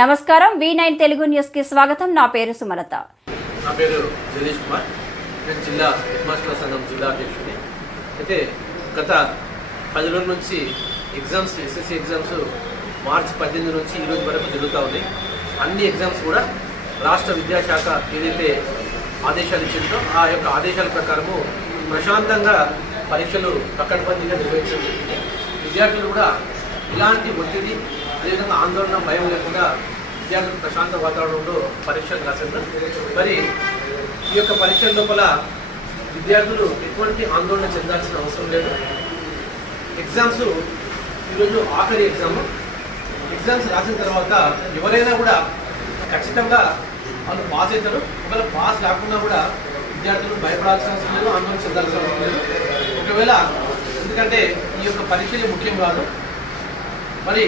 నమస్కారం V9 Telugu news కి స్వాగతం. నా పేరు సుమలత. నా పేరు జగదీష్ కుమార్. నేను జిల్లా హెడ్మాస్టర్ల సంఘం జిల్లా అధ్యక్షుడిని. అయితే గత 10 రోజుల నుంచి ఎగ్జామ్స్ ఎస్ఎస్సి ఎగ్జామ్స్ మార్చి 18 నుంచి ఈ రోజు వరకు జరుగుతూ ఉన్నాయి. అన్ని ఎగ్జామ్స్ కూడా రాష్ట్ర విద్యాశాఖ ఏదైతే ఆదేశాలు ఇచ్చిందో ఆ యొక్క ఆదేశాల ప్రకారము ప్రశాంతంగా పరీక్షలు పకడ్బందీగా నిర్వహించడం జరిగింది. విద్యార్థులు కూడా ఇలాంటి ఒత్తిడి అదేవిధంగా ఆందోళన భయం లేకుండా విద్యార్థులు ప్రశాంత వాతావరణంలో పరీక్షలు రాశారు. మరి ఈ యొక్క పరీక్షల లోపల విద్యార్థులు ఎటువంటి ఆందోళన చెందాల్సిన అవసరం లేదు. ఎగ్జామ్స్ ఈరోజు ఆఖరి ఎగ్జామ్స్ రాసిన తర్వాత ఎవరైనా కూడా ఖచ్చితంగా వాళ్ళు పాస్ అవుతారు. ఒకవేళ పాస్ కాకుండా కూడా విద్యార్థులు భయపడాల్సిన అవసరం లేదు, ఆందోళన చెందాల్సిన అవసరం లేదు. ఒకవేళ ఎందుకంటే ఈ యొక్క పరీక్షలు ముఖ్యం కాదు. మరి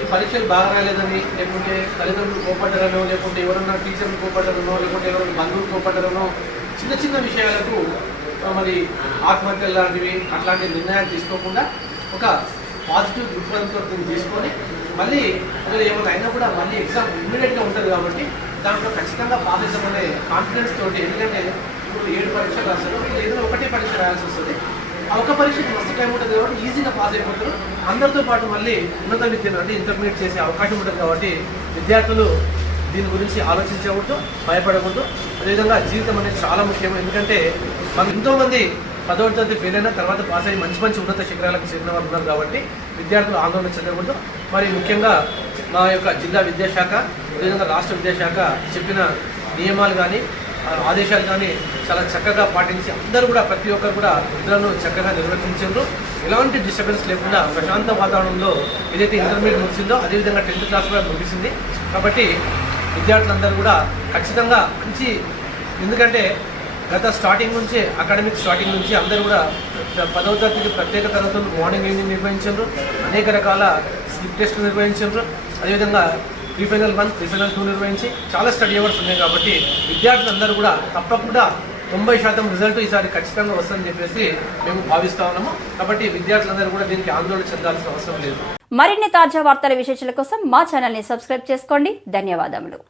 ఈ పరీక్షలు బాగా రాలేదని, లేకుంటే తల్లిదండ్రులు కోపడ్డారనో, లేకుంటే ఎవరన్నా టీచర్లు కోపడ్డారనో, లేకుంటే ఎవరైనా బంధువులు కోపడ్డారనో చిన్న చిన్న విషయాలకు మరి ఆత్మహత్యలు లాంటివి అట్లాంటి నిర్ణయాలు తీసుకోకుండా ఒక పాజిటివ్ దృక్పథంతో తీసుకొని మళ్ళీ ఏమైనా అయినా కూడా మళ్ళీ ఎగ్జామ్ ఇమ్మీడియట్గా ఉంటుంది కాబట్టి దాంట్లో ఖచ్చితంగా పాస్ అవుతామనే కాన్ఫిడెన్స్ తోటి. ఎందుకంటే ఇప్పుడు 7 పరీక్షలు రాస్తారు, ఏదైనా ఒకటే పరీక్ష రాయాల్సి వస్తుంది. ఆ ఒక్క పరీక్షకి మస్తు టైం ఉంటుంది కాబట్టి ఈజీగా పాస్ అయిపోతారు. అందరితో పాటు మళ్ళీ ఉన్నత విద్యను అంటే ఇంటర్మీడియట్ చేసే అవకాశం ఉంటుంది కాబట్టి విద్యార్థులు దీని గురించి ఆలోచించకూడదు, భయపడకూడదు. అదేవిధంగా జీవితం అనేది చాలా ముఖ్యం. ఎందుకంటే మాకు ఎంతోమంది 10వ తరగతి ఫెయిల్ అయిన తర్వాత పాస్ అయ్యి మంచి మంచి ఉన్నత శిఖరాలకు చేరిన వారు ఉన్నారు కాబట్టి విద్యార్థులు ఆందోళన చెందకూడదు. మరి ముఖ్యంగా మా యొక్క జిల్లా విద్యాశాఖ అదేవిధంగా రాష్ట్ర విద్యాశాఖ చెప్పిన నియమాలు కానీ ఆదేశాలు కానీ చాలా చక్కగా పాటించి అందరూ కూడా ప్రతి ఒక్కరు కూడా విధులను చక్కగా నిర్వర్తించారు. ఎలాంటి డిస్టర్బెన్స్ లేకుండా ప్రశాంత వాతావరణంలో ఏదైతే ఇంటర్మీడియట్ ముగిసిందో అదేవిధంగా 10th క్లాస్ కూడా ముగిసింది. కాబట్టి విద్యార్థులందరూ కూడా ఖచ్చితంగా మంచి, ఎందుకంటే గత అకాడమిక్ స్టార్టింగ్ నుంచి అందరూ కూడా 10వ తరగతికి ప్రత్యేక తరగతులు మార్నింగ్ ఈవినింగ్ నిర్వహించారు. అనేక రకాల స్లిప్ టెస్టులు నిర్వహించారు. అదేవిధంగా ప్రీఫైనల్ 1, ప్రీఫైనల్ 2 నిర్వహించి చాలా స్టడీ అవర్స్ ఉన్నాయి. కాబట్టి విద్యార్థులందరూ కూడా తప్పకుండా 90% రిజల్ట్ ఈసారి ఖచ్చితంగా వస్తుందని చెప్పేసి మేము భావిస్తా ఉన్నాము. కాబట్టి విద్యార్థులందరూ కూడా దీనికి ఆందోళన చెందాల్సిన అవసరం లేదు. మరిన్ని తాజా వార్తల విశేషాల కోసం మా ఛానల్ని సబ్స్క్రైబ్ చేసుకోండి. ధన్యవాదములు.